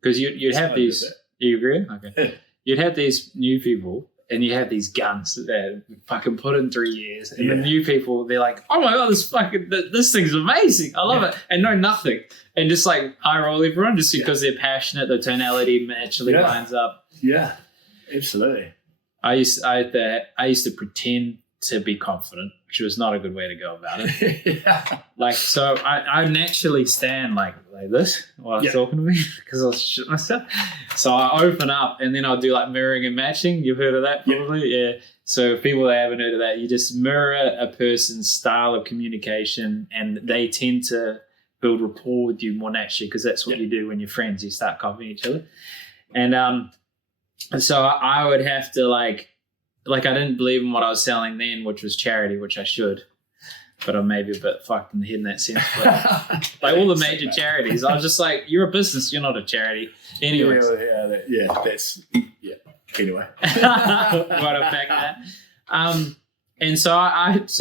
Because you'd have these. You agree? Okay. Yeah. You'd have these new people, and you have these guns that they fucking put in 3 years, and the new people, they're like, "Oh my god, this thing's amazing! I love it," and know nothing, and just like high roll everyone just because they're passionate. The tonality naturally lines up. Yeah, absolutely. I used to pretend to be confident, which was not a good way to go about it. Yeah. Like, so I naturally stand like this while I'm talking to me because I'll shit myself. So I open up and then I'll do like mirroring and matching. You've heard of that probably? Yeah. So people that haven't heard of that, you just mirror a person's style of communication and they tend to build rapport with you more naturally because that's what you do when you're friends. You start copying each other. And so I would have to like I didn't believe in what I was selling then, which was charity, which I should. But I'm maybe a bit fucked in the head in that sense. But like all the major charities, I was just like, you're a business, you're not a charity. Anyways. Anyway. Right up back that. And so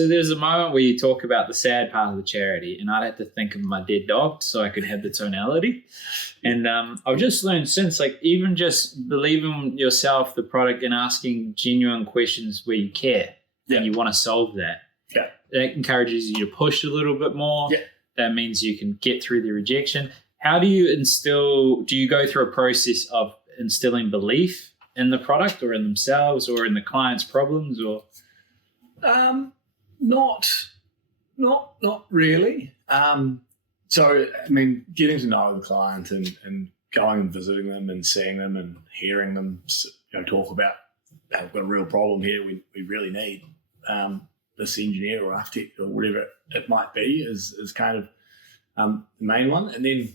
there's a moment where you talk about the sad part of the charity, and I'd have to think of my dead dog so I could have the tonality. And I've just learned since, like, even just believing yourself, the product, and asking genuine questions where you care and you want to solve that. Yeah. That encourages you to push a little bit more. Yeah. That means you can get through the rejection. How do you go through a process of instilling belief in the product or in themselves or in the client's problems or? Not really. So, I mean, getting to know the client and going and visiting them and seeing them and hearing them, talk about, hey, we've got a real problem here. We really need this engineer or architect or whatever it might be is kind of the main one. And then,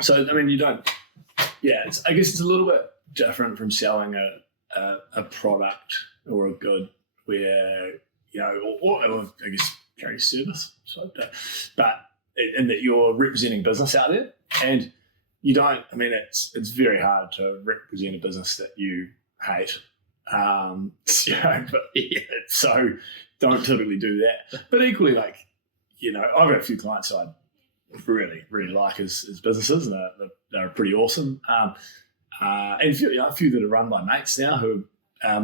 so, I mean, I guess it's a little bit different from selling a product or a good where, or I guess carry service. So, but in that you're representing business out there and you don't, I mean, it's very hard to represent a business that you hate. So don't typically do that. But equally, like, I've got a few clients that I really, really like as businesses, and they're pretty awesome. And a few that are run by mates now who,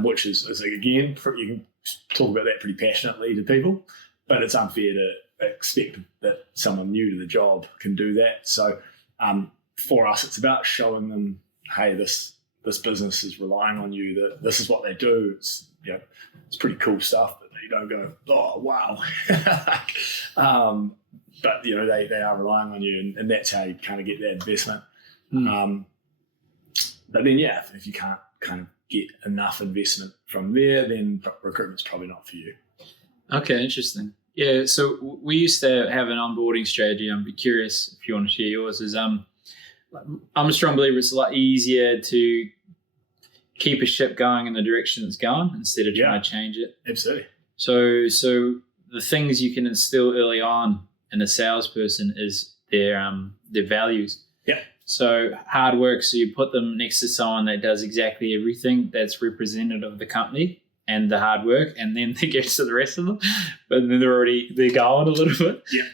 which is again, you can talk about that pretty passionately to people, but it's unfair to expect that someone new to the job can do that. So for us, it's about showing them, hey, this business is relying on you, that this is what they do. It's pretty cool stuff, but you don't go, oh, wow. But, they are relying on you, and that's how you kind of get that investment. But then, if you can't kind of get enough investment from there, then recruitment's probably not for you. Okay, interesting. Yeah, so we used to have an onboarding strategy. I'm curious if you want to share yours. I'm a strong believer it's a lot easier to keep a ship going in the direction it's going instead of trying to change it. Absolutely. So the things you can instill early on in a salesperson is their values. Yeah. So hard work. So you put them next to someone that does exactly everything that's representative of the company and the hard work, and then they get to the rest of them, but then they're going a little bit. Yeah.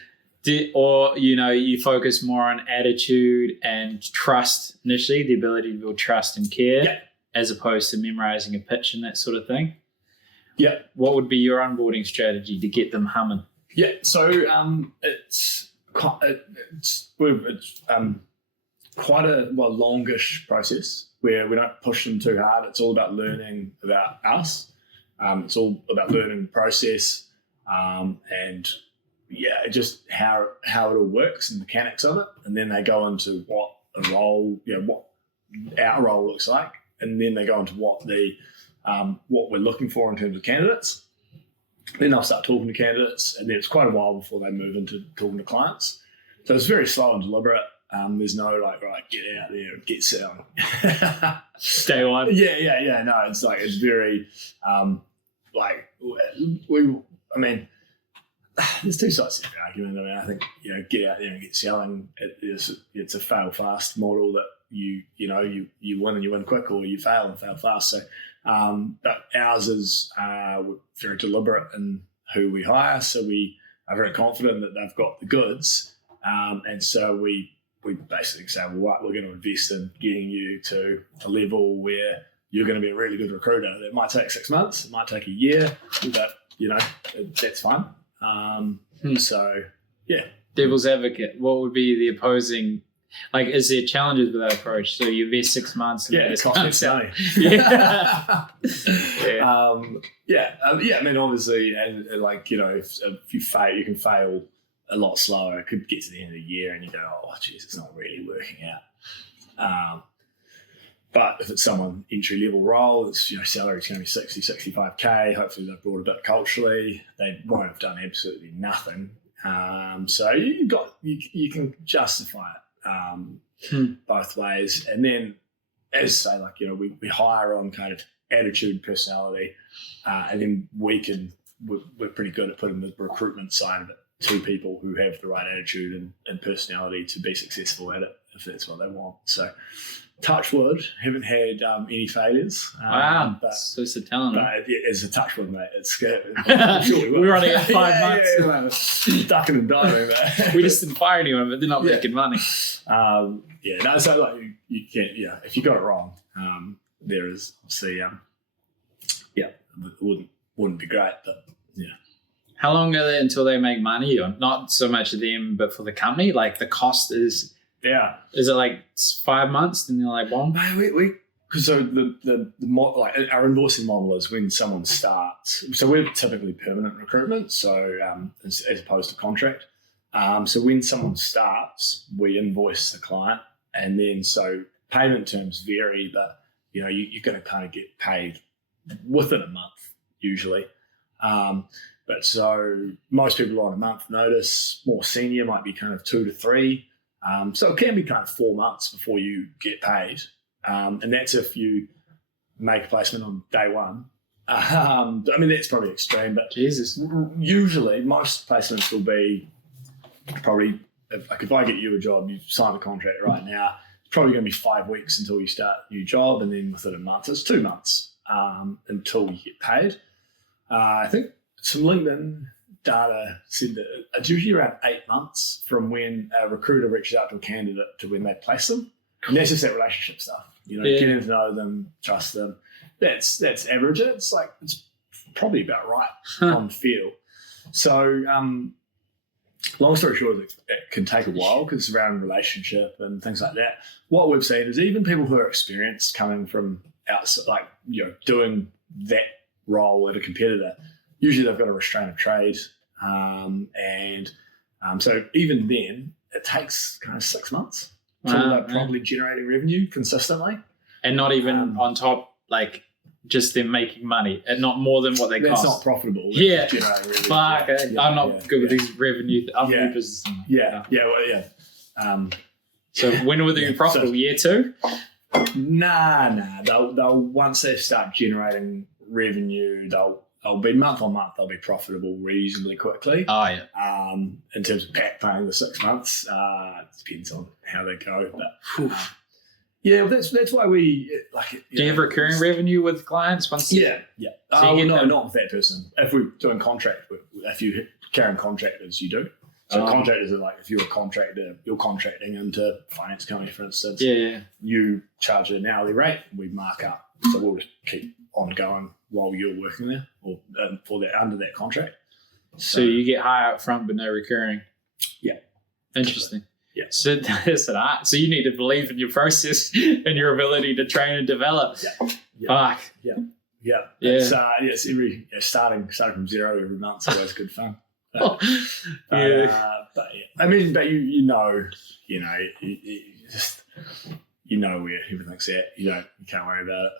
Or, you focus more on attitude and trust initially, the ability to build trust and care, as opposed to memorizing a pitch and that sort of thing. Yeah. What would be your onboarding strategy to get them humming? Yeah. So it's quite a longish process where we don't push them too hard. It's all about learning about us. It's all about learning the process and just how it all works and mechanics of it. And then they go into what a role, what our role looks like. And then they go into what we're looking for in terms of candidates. Then they'll start talking to candidates, and then it's quite a while before they move into talking to clients. So it's very slow and deliberate. There's no right, get out there and get selling. Stay on. Yeah. No, it's very there's two sides to the argument. I mean, I think, get out there and get selling. It's a fail fast model that you win and you win quick, or you fail and fail fast. So, but ours is we're very deliberate in who we hire. So we are very confident that they've got the goods. And so we basically say, well, right, we're going to invest in getting you to a level where you're going to be a really good recruiter. That might take 6 months, it might take a year, but that's fine. So yeah. Devil's advocate, what would be the opposing Like, is there challenges with that approach? So you invest 6 months. And It costs money. Yeah. I mean, obviously, and like, if you fail, you can fail a lot slower. It could get to the end of the year and you go, oh, geez, it's not really working out. But if it's someone entry level role, it's salary's going to be 60, 65K. Hopefully they've brought a bit culturally. They won't have done absolutely nothing. So you can justify it both ways. And then, as I say, like, we hire on kind of attitude, personality, and then we're pretty good at putting the recruitment side of it to people who have the right attitude and personality to be successful at it, if that's what they want. So, touch wood, haven't had any failures. Wow, so it's a talent. But it's a touch wood, mate. It's good. We're only at 5 months. Ducking and diving, mate. We just didn't fire anyone, but they're not making money. So like you can't. Yeah, if you got it wrong, there is obviously. It wouldn't be great, but yeah. How long are they until they make money? Or not so much of them, but for the company, like the cost is. Yeah. Is it like 5 months? Then they're like, "Bomb." Because so the like our invoicing model is when someone starts. So we're typically permanent recruitment, so as opposed to contract. So when someone starts, we invoice the client, and then so payment terms vary, but you're going to kind of get paid within a month usually. But so most people are on a month notice. More senior might be kind of 2 to 3. So it can be kind of 4 months before you get paid. And that's if you make a placement on day one. I mean, that's probably extreme, but Jesus. Usually most placements will be probably, if I get you a job, you sign the contract right now, it's probably going to be 5 weeks until you start a new job, and then within a month, it's 2 months until you get paid. I think some LinkedIn data said that it's usually around 8 months from when a recruiter reaches out to a candidate to when they place them. And that's just that relationship stuff. Getting to know them, trust them. That's average. It's probably about right on the field. So long story short, it can take a while because it's around relationship and things like that. What we've seen is even people who are experienced coming from outside, doing that role at a competitor, usually they've got a restraint of trade. So even then, it takes kind of 6 months until they're probably generating revenue consistently. And not even on top, like just them making money and not more than what they cost. That's not profitable. Yeah. Fuck. I'm not good with these revenue. I'm new business. So when will they be profitable? Year 2? Nah. They'll once they start generating revenue, they'll be month on month. They'll be profitable reasonably quickly. Oh yeah. In terms of paying the 6 months, it depends on how they go. But that's why we like it. Do you have recurring revenue with clients once? Yeah. So not with that person. If we're doing contract, if you carrying contractors, you do. So contractors are like, if you're a contractor, you're contracting into a finance company, for instance. Yeah. You charge an hourly rate, we mark up. So we'll just keep on going while you're working there or under that contract. So you get high up front but no recurring. Yeah. Interesting. Yeah. So that's an art. So you need to believe in your process and your ability to train and develop. Yeah. Fuck. Yeah. It's every starting from zero every month. So always good fun. But I mean, but you know where everything's at. You can't worry about it.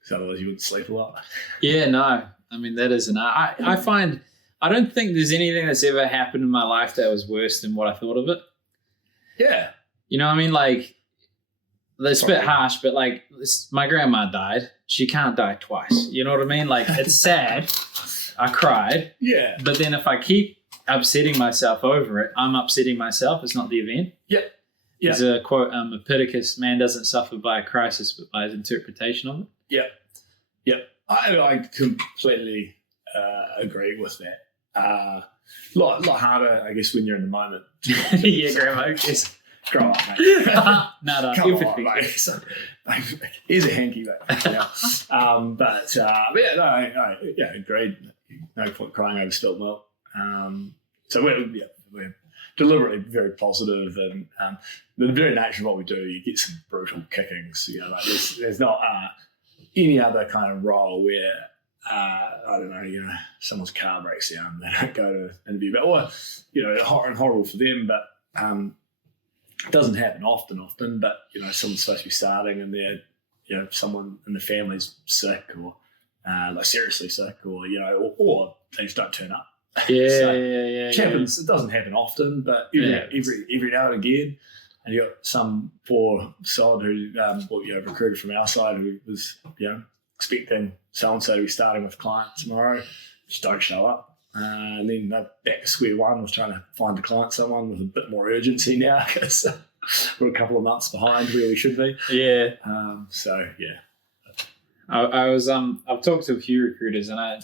Because otherwise you wouldn't sleep a lot. Yeah, no. I mean, that is an art. I find, I don't think there's anything that's ever happened in my life that was worse than what I thought of it. Yeah. You know what I mean? Like, it's a bit harsh, but like, my grandma died. She can't die twice. You know what I mean? Like, it's sad. I cried. Yeah. But then if I keep upsetting myself over it, I'm upsetting myself. It's not the event. Yep. Yeah. There's a quote, Epictetus, man doesn't suffer by a crisis, but by his interpretation of it. Yep. I completely agree with that. A lot harder, I guess, when you're in the moment. Yeah, grandma, just grow up, mate. No, Come empathy. on, mate. So, here's a hanky, mate. Agreed. No point crying over spilt milk. So we're deliberately very positive, and the very nature of what we do, you get some brutal kickings. You know, like there's not any other kind of role where I don't know, you know, someone's car breaks down, they don't go to interview, but or you know, horrible for them, but it doesn't happen often. But you know, someone's supposed to be starting, and they're, you know, someone in the family's sick, or like seriously sick, or you know, or they just don't turn up. Yeah, So yeah. It happens. It doesn't happen often, but every now and again. And you got some poor sod who, you know, recruited from our side who was, you know, expecting so and so to be starting with client tomorrow, just don't show up. And then they're back to square one, was trying to find a client someone with a bit more urgency now, because we're a couple of months behind where we should be. Yeah. So yeah. I've talked to a few recruiters, and I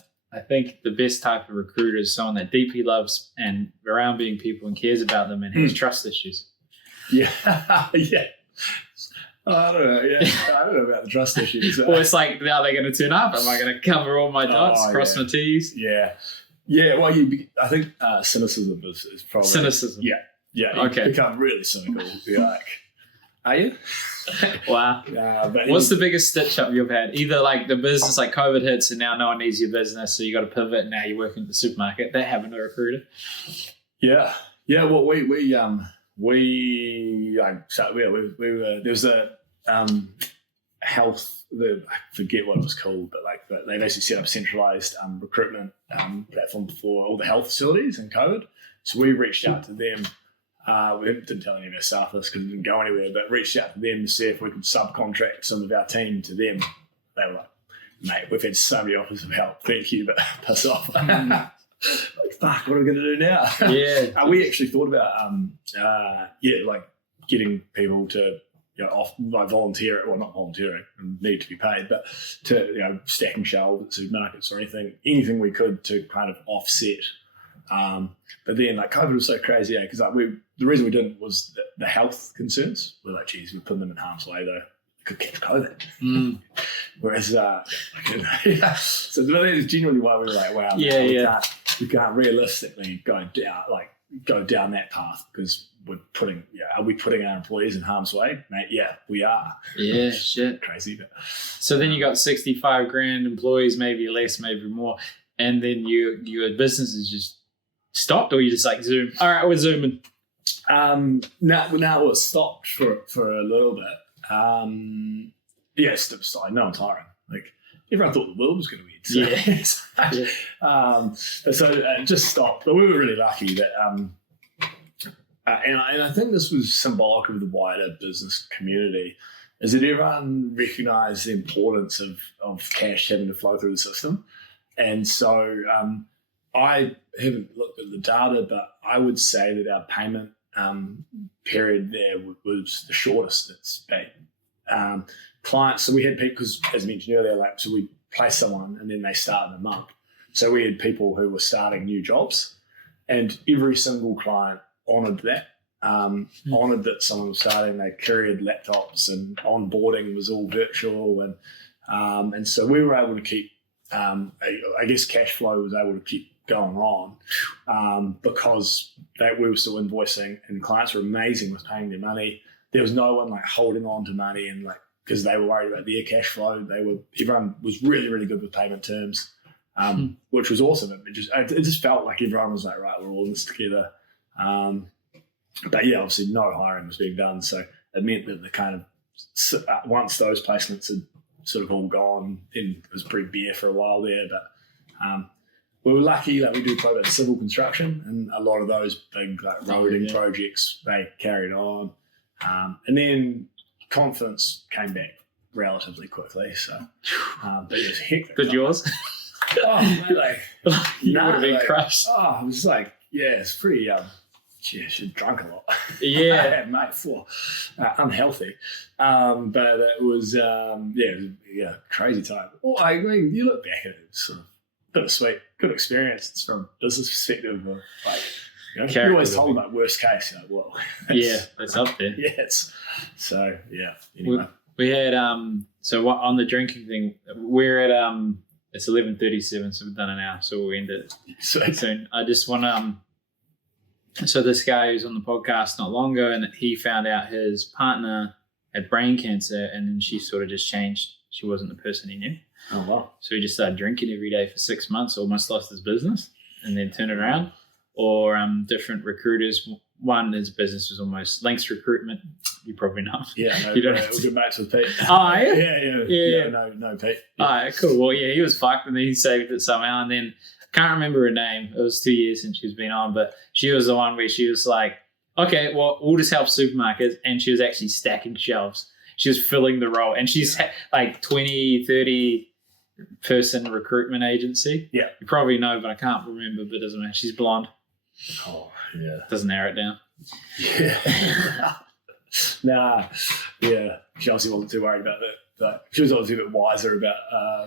think the best type of recruiter is someone that deeply loves and around being people and cares about them and has trust issues. Yeah, yeah. I don't know. Yeah, I don't know about the trust issues. Well, it's like, are they going to turn up? Am I going to cover all my dots, cross my T's? Yeah. Well, I think cynicism is probably cynicism. Yeah. You become really cynical. You're like, are you? Wow. But what's the biggest stitch up you've had? Either like the business, like COVID hits, and now no one needs your business, so you got to pivot. And now you're working at the supermarket. That happened to a recruiter. Yeah. Well, we were there was a health, I forget what it was called, but they basically set up a centralized recruitment platform for all the health facilities in COVID. So we reached out to them. We didn't tell any of our staff this because it didn't go anywhere, but reached out to them to see if we could subcontract some of our team to them. They were like, mate, we've had so many offers of help, thank you, but piss off. Like, fuck, what are we going to do now? Yeah. We actually thought about, like getting people to, you know, like volunteer, well, not volunteering, need to be paid, but to, you know, stacking shelves at supermarkets or anything we could to kind of offset. But then, like, COVID was so crazy, because like the reason we didn't was the health concerns. We're like, geez, we're putting them in harm's way though. Could catch COVID. Whereas, so that's genuinely why we were like, wow, we can't realistically go down that path, because are we putting our employees in harm's way, mate? Yeah, we are. Yeah, shit, crazy. But so then you got 65 grand employees, maybe less, maybe more, and then your business is just stopped, or you just like Zoom? All right, we're zooming. Now it was stopped for a little bit. No one's hiring. Like, everyone thought the world was going to end. So it just stopped. But we were really lucky that, and I think this was symbolic of the wider business community, is that everyone recognised the importance of cash having to flow through the system. And so I haven't looked at the data, but I would say that our payment period there was the shortest it's been. Clients, so we had people, because as I mentioned earlier, like, so we place someone and then they start in a month. So we had people who were starting new jobs, and every single client honoured that. Honoured that someone was starting. They carried laptops, and onboarding was all virtual, and so we were able to keep. I guess cash flow was able to keep going on because we were still invoicing, and clients were amazing with paying their money. There was no one like holding on to money, and like, because they were worried about their cash flow. Everyone was really, really good with payment terms, which was awesome. It just felt like everyone was like, right, we're all in this together. But yeah, obviously no hiring was being done, so it meant that the kind of once those placements had sort of all gone, then it was pretty bare for a while there. But we were lucky that we do quite a bit of civil construction, and a lot of those big like roading projects, they carried on. And then confidence came back relatively quickly. So, but it was hectic. Did yours? Oh, mate, like, you would have been crushed. Oh, it was like, yeah, it's pretty. She'd drunk a lot. Yeah, mate, for unhealthy. But it was, crazy time. Well, I mean, you look back at it, it's sort of bittersweet, good experience. It's from a business perspective of like, you know, you're always told about worst case. Like, well, it's up there. Yeah, anyway. We had on the drinking thing, we're at it's 11:37, so we've done an hour, so we'll end it soon. I just want to So this guy who's on the podcast not long ago, and he found out his partner had brain cancer, and then she sort of just changed. She wasn't the person he knew. Oh, wow. So he just started drinking every day for 6 months, almost lost his business, and then turned it around. Or different recruiters. One, his business was almost Lynx Recruitment. You probably know. Yeah, no, You don't we're good mates with Pete. Oh, yeah? Yeah. No, Pete. All right, cool. Well, yeah, he was fucked, and then he saved it somehow. And then I can't remember her name. It was 2 years since she's been on, but she was the one where she was like, okay, well, we'll just help supermarkets. And she was actually stacking shelves. She was filling the role. And she's like 20, 30 person recruitment agency. Yeah. You probably know, but I can't remember, but it doesn't matter. She's blonde. Oh, yeah. Doesn't narrow it down. Yeah. Nah. Yeah. She obviously wasn't too worried about that. But she was obviously a bit wiser about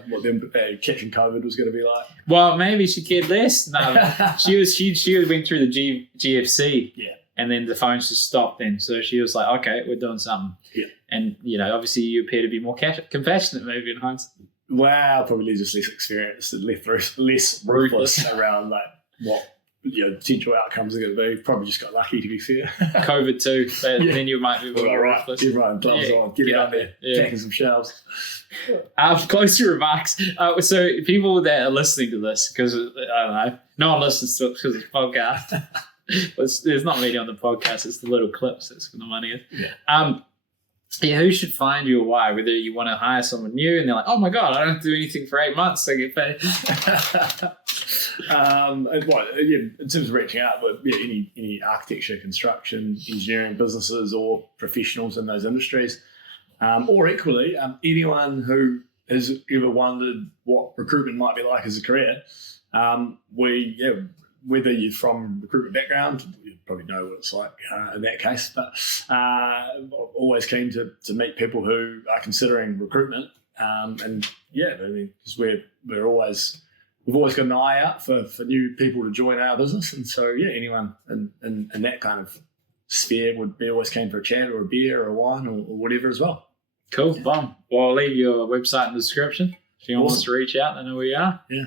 what them catching COVID was going to be like. Well, maybe she cared less. No, she went through the GFC. Yeah. And then the phones just stopped then. So she was like, okay, we're doing something. Yeah. And, obviously you appear to be more compassionate maybe in hindsight. Wow, probably just less experienced and less ruthless around like what potential outcomes are going to be. Probably just got lucky, to be fair. COVID too. Then you might be more ruthless. Everyone gloves on, get out there, taking some shelves. Closing remarks. So people that are listening to this, because I don't know, no one listens to it because it's a podcast. There's not many on the podcast. It's the little clips. That's where the money is. Yeah. Who should find you or why? Whether you want to hire someone new and they're like, oh my God, I don't have to do anything for 8 months. I get paid. In terms of reaching out, but any architecture, construction, engineering businesses or professionals in those industries, or equally, anyone who has ever wondered what recruitment might be like as a career, whether you're from recruitment background, you probably know what it's like in that case, but always keen to meet people who are considering recruitment. Because we've always got an eye out for new people to join our business. And so, anyone in that kind of sphere would be always keen for a chat or a beer or a wine or whatever as well. Cool, bomb. Well, I'll leave your website in the description. If anyone wants to reach out, they know where you are. Yeah.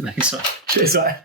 Thanks, mate. Cheers, mate.